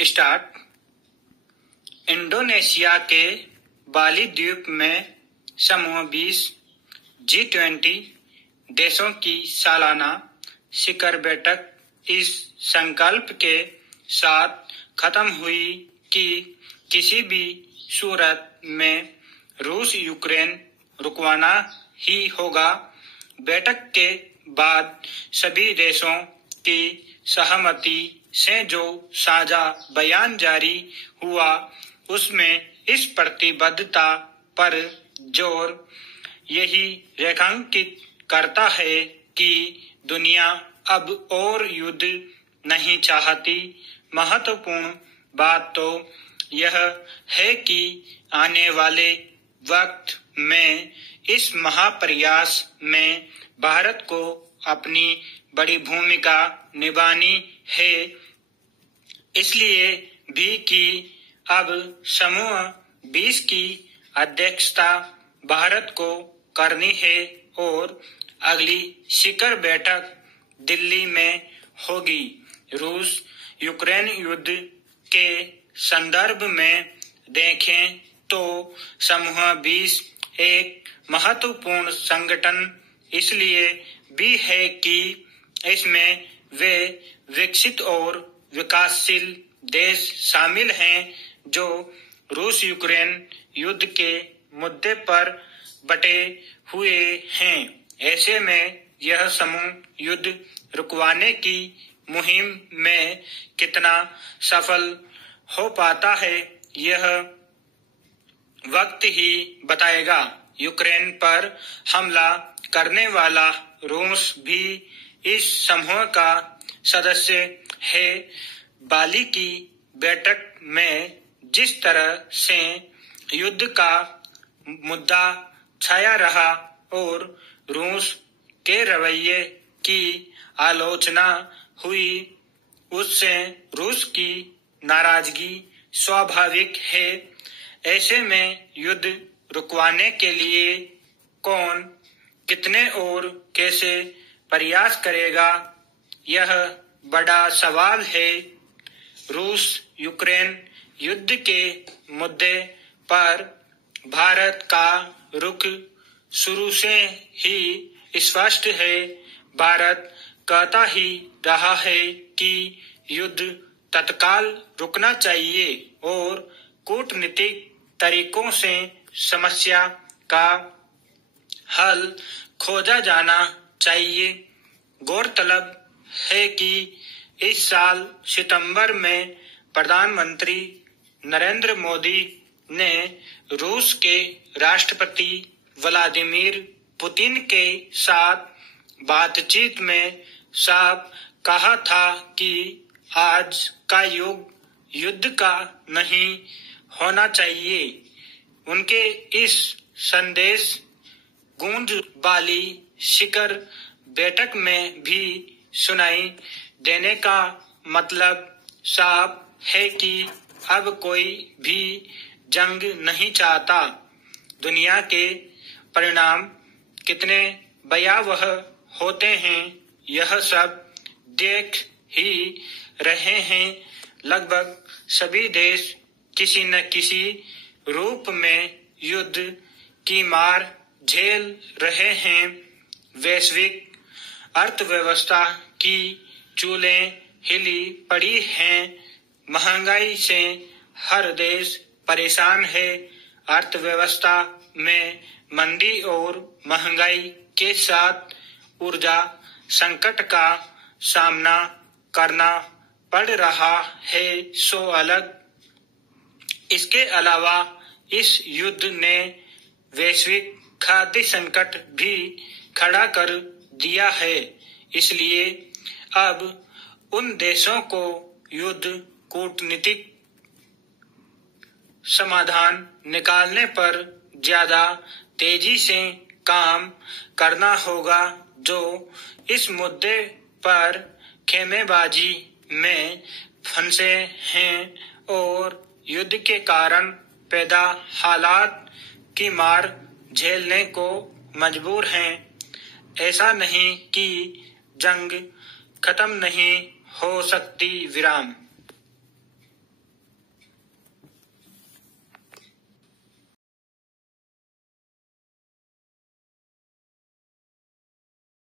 Start. Indonesia के बाली द्वीप में समूह 20 G20 देशों की सालाना शिखर बैठक इस संकल्प के साथ खत्म हुई कि किसी भी सूरत में रूस यूक्रेन रुकवाना ही होगा। बैठक के बाद सभी देशों की सहमति से जो साझा बयान जारी हुआ उसमें इस प्रतिबद्धता पर जोर यही रेखांकित करता है कि दुनिया अब और युद्ध नहीं चाहती। महत्वपूर्ण बात तो यह है कि आने वाले वक्त में इस महाप्रयास में भारत को अपनी बड़ी भूमिका निभानी है। इसलिए भी कि अब समूह 20 की अध्यक्षता भारत को करनी है और अगली शिखर बैठक दिल्ली में होगी। रूस यूक्रेन युद्ध के संदर्भ में देखें तो समूह 20 एक महत्वपूर्ण संगठन इसलिए भी है कि इसमें वे विकसित और विकासशील देश शामिल हैं जो रूस यूक्रेन युद्ध के मुद्दे पर बटे हुए हैं। ऐसे में यह समूह युद्ध रुकवाने की मुहिम में कितना सफल हो पाता है यह वक्त ही बताएगा। यूक्रेन पर हमला करने वाला रूस भी इस समूह का सदस्य है। बाली की बैठक में जिस तरह से युद्ध का मुद्दा छाया रहा और रूस के रवैये की आलोचना हुई उससे रूस की नाराजगी स्वाभाविक है। ऐसे में युद्ध रुकवाने के लिए कौन कितने और कैसे प्रयास करेगा यह बड़ा सवाल है। रूस यूक्रेन युद्ध के मुद्दे पर भारत का रुख शुरू से ही स्पष्ट है। भारत कहता ही रहा है कि युद्ध तत्काल रुकना चाहिए और कूटनीतिक तरीकों से समस्या का हल खोजा जाना चाहिए। गौरतलब है कि इस साल सितंबर में प्रधानमंत्री नरेंद्र मोदी ने रूस के राष्ट्रपति व्लादिमीर पुतिन के साथ बातचीत में साफ कहा था कि आज का युग युद्ध का नहीं होना चाहिए। उनके इस संदेश गूंज बाली शिखर बैठक में भी सुनाई देने का मतलब साफ है कि अब कोई भी जंग नहीं चाहता। दुनिया के परिणाम कितने भयावह होते हैं यह सब देख ही रहे हैं। लगभग सभी देश किसी न किसी रूप में युद्ध की मार झेल रहे हैं। वैश्विक अर्थव्यवस्था की चूलें हिली पड़ी हैं। महंगाई से हर देश परेशान है। अर्थव्यवस्था में मंदी और महंगाई के साथ ऊर्जा संकट का सामना करना पड़ रहा है सो अलग। इसके अलावा इस युद्ध ने वैश्विक खाद्य संकट भी खड़ा कर दिया है। इसलिए अब उन देशों को युद्ध कूटनीतिक समाधान निकालने पर ज्यादा तेजी से काम करना होगा जो इस मुद्दे पर खेमेबाजी में फंसे हैं और युद्ध के कारण पैदा हालात की मार झेलने को मजबूर हैं। ऐसा नहीं कि जंग खत्म नहीं हो सकती। विराम।